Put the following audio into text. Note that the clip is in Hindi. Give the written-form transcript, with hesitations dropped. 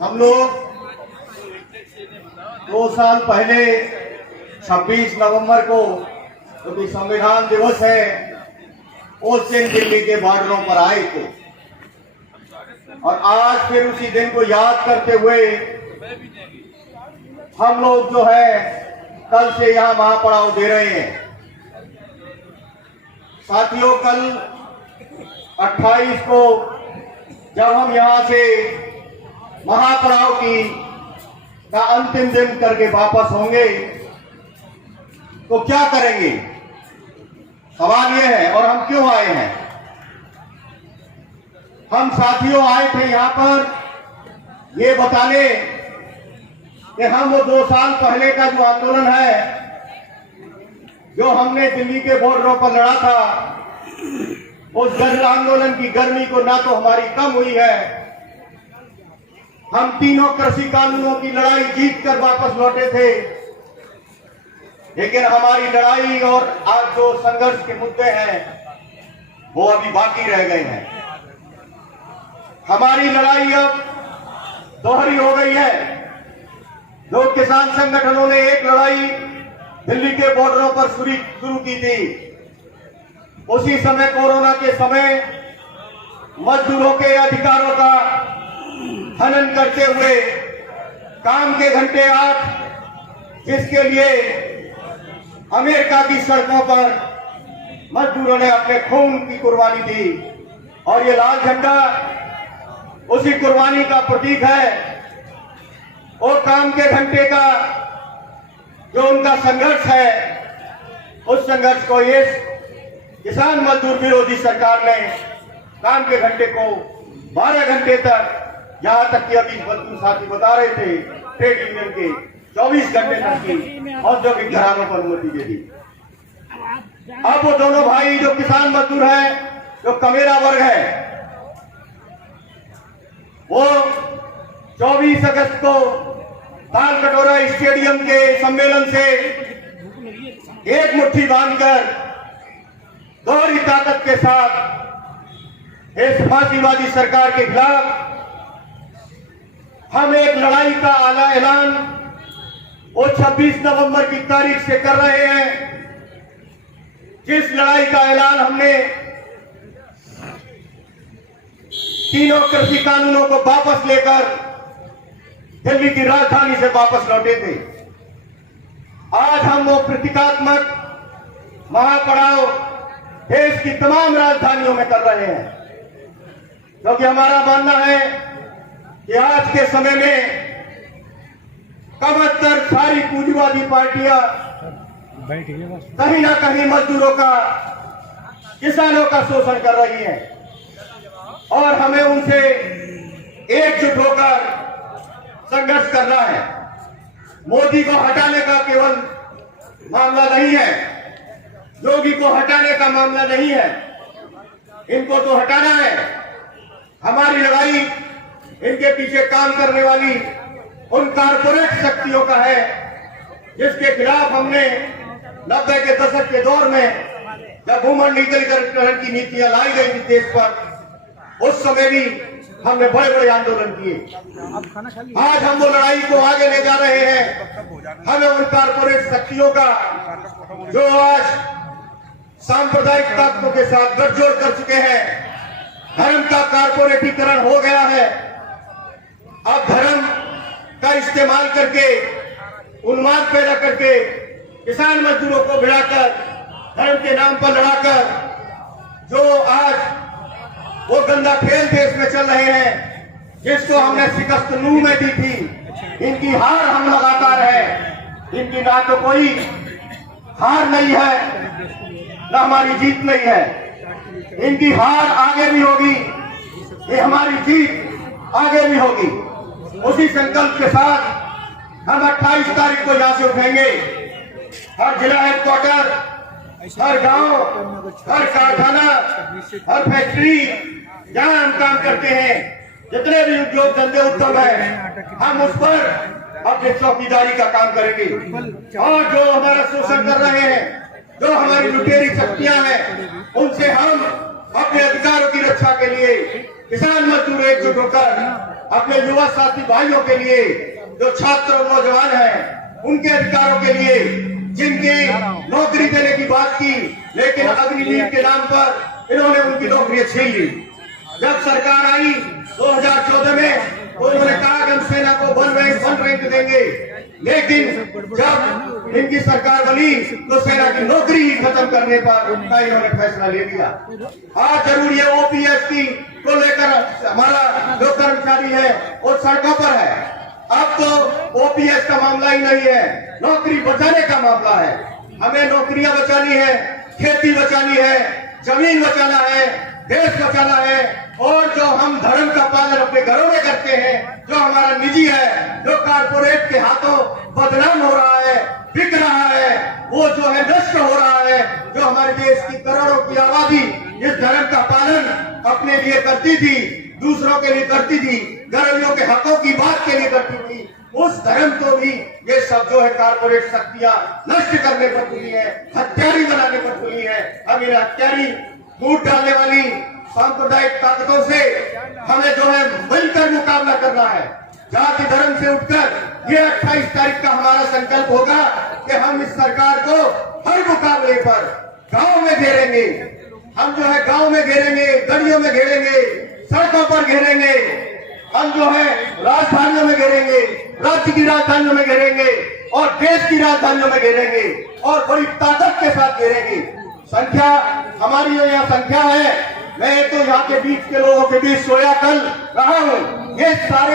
हम लोग 2 साल पहले 26 नवंबर को जो कि संविधान दिवस है उस दिन दिल्ली के बॉर्डरों पर आए थे और आज फिर उसी दिन को याद करते हुए हम लोग जो है कल से यहाँ महापड़ाव दे रहे हैं। साथियों, कल 28 को जब हम यहाँ से महापड़ाव का अंतिम दिन करके वापस होंगे तो क्या करेंगे, सवाल ये है। और हम क्यों आए हैं? हम साथियों आए थे यहाँ पर ये बताने कि हम वो 2 साल पहले का जो आंदोलन है, जो हमने दिल्ली के बॉर्डरों पर लड़ा था, उस जन आंदोलन की गर्मी को ना तो हमारी कम हुई है। हम तीनों कृषि कानूनों की लड़ाई जीत कर वापस लौटे थे, लेकिन हमारी लड़ाई और आज जो संघर्ष के मुद्दे हैं वो अभी बाकी रह गए हैं। हमारी लड़ाई अब दोहरी हो गई है। जो किसान संगठनों ने एक लड़ाई दिल्ली के बॉर्डरों पर शुरू की थी, उसी समय कोरोना के समय मजदूरों के अधिकारों का हनन करते हुए काम के घंटे 8, जिसके लिए अमेरिका की सड़कों पर मजदूरों ने अपने खून की कुर्बानी दी, और ये लाल झंडा उसी कुर्बानी का प्रतीक है। और काम के घंटे का जो उनका संघर्ष है, उस संघर्ष को ये किसान मजदूर विरोधी सरकार ने काम के घंटे को 12 घंटे तक, यहां तक कि अभी मजदूर साथी बता रहे थे ट्रेड यूनियन के 24 घंटे तक की औद्योगिक घरानों पर अनुमति दे दी। अब वो दोनों भाई जो किसान मजदूर है, जो कमेरा वर्ग है, वो 24 अगस्त को ताल कटोरा स्टेडियम के सम्मेलन से एक मुट्ठी बांधकर दोहरी ताकत के साथ इस फांसीवादी सरकार के खिलाफ हम एक लड़ाई का आला ऐलान वो 26 नवंबर की तारीख से कर रहे हैं। जिस लड़ाई का ऐलान हमने तीनों कृषि कानूनों को वापस लेकर दिल्ली की राजधानी से वापस लौटे थे, आज हम वो प्रतीकात्मक महापड़ाव देश की तमाम राजधानियों में कर रहे हैं, क्योंकि हमारा मानना है कि आज के समय में कमतर सारी पूंजीवादी पार्टियां कहीं ना कहीं मजदूरों का, किसानों का शोषण कर रही हैं, और हमें उनसे एकजुट होकर संघर्ष करना है। मोदी को हटाने का केवल मामला नहीं है, योगी को हटाने का मामला नहीं है, इनको तो हटाना है। हमारी लड़ाई इनके पीछे काम करने वाली उन कारपोरेट शक्तियों का है, जिसके खिलाफ हमने 90 के दशक के दौर में जब भूमंडलीकरण की नीतियां लाई गई थी देश पर, उस समय भी हमने बड़े बड़े आंदोलन किए। आज हम वो लड़ाई को आगे ले जा रहे हैं। हमें उन कारपोरेट शक्तियों का, जो आज सांप्रदायिक ताकतों के साथ गठजोड़ कर चुके हैं, धर्म का कारपोरेटीकरण हो गया है, अब धर्म का इस्तेमाल करके, उन्माद पैदा करके, किसान मजदूरों को भिड़ाकर, धर्म के नाम पर लड़ाकर जो आज वो गंदा खेल देश में चल रहे हैं, जिसको हमने शिकस्त नूह में दी थी, इनकी हार हम लगातार है। इनकी ना तो कोई हार नहीं है, ना हमारी जीत नहीं है। इनकी हार आगे भी होगी, ये हमारी जीत आगे भी होगी। उसी संकल्प के साथ हम 28 तारीख को यहां से उठेंगे। हर जिला हेडक्वार्टर, हर गांव, हर कारखाना, हर फैक्ट्री, जहां हम काम करते हैं, जितने भी उद्योग धंधे उत्तम है, हम उस पर अपनी चौकीदारी का काम करेंगे। और जो हमारा शोषण कर रहे हैं, जो हमारी लुटेरी शक्तियां हैं, उनसे हम अपने अधिकारों की रक्षा के लिए किसान मजदूर एकजुट होकर अपने युवा साथी भाइयों के लिए, जो छात्र और नौजवान हैं, उनके अधिकारों के लिए, जिनकी नौकरी देने की बात की, लेकिन अग्निवीर के नाम पर इन्होंने उनकी नौकरी छीन ली। जब सरकार आई 2014 में, तो उन्होंने कहा कि हम सेना को वन रैंक देंगे, लेकिन जब इनकी सरकार बनी तो सेना की नौकरी ही खत्म करने पर उनका इन्होंने फैसला ले लिया। आज जरूरी है ओपीएस को लेकर हमारा जो कर्मचारी है वो सड़कों पर है। अब तो ओपीएस का मामला ही नहीं है, नौकरी बचाने का मामला है। हमें नौकरियां बचानी है, खेती बचानी है, जमीन बचाना है, देश बचाना है। और जो हम धर्म का पालन अपने घरों में करते हैं, जो हमारा निजी है, जो कारपोरेट के हाथों बदनाम हो रहा है, बिक रहा है, वो जो है नष्ट हो रहा है। जो हमारे देश की करोड़ों की आबादी इस धर्म का पालन अपने लिए करती थी, दूसरों के लिए करती थी, गरीबों के हकों की बात के लिए करती थी, उस धर्म को भी ये सब जो है कारपोरेट शक्तियां नष्ट करने पर तुली है, हत्यारी बनाने पर तुली है। हम इन हत्यारी फूट डालने वाली सांप्रदायिक ताकतों से हमें जो है मिलकर मुकाबला करना है। जाति धर्म से उठकर ये 28 तारीख का हमारा संकल्प होगा कि हम इस सरकार को हर मुकाबले पर गांव में घेरेंगे। हम जो है गांव में घेरेंगे, गलियों में घेरेंगे, सड़कों पर घेरेंगे, हम जो है राजधानियों में घेरेंगे, राज्य की राजधानियों में घेरेंगे और देश की राजधानियों में घेरेंगे और बड़ी ताकत के साथ घेरेंगे। संख्या हमारी जो यहाँ संख्या है, मैं तो यहाँ के बीच के लोगों के बीच सोया कल रहा हूँ, ये सारे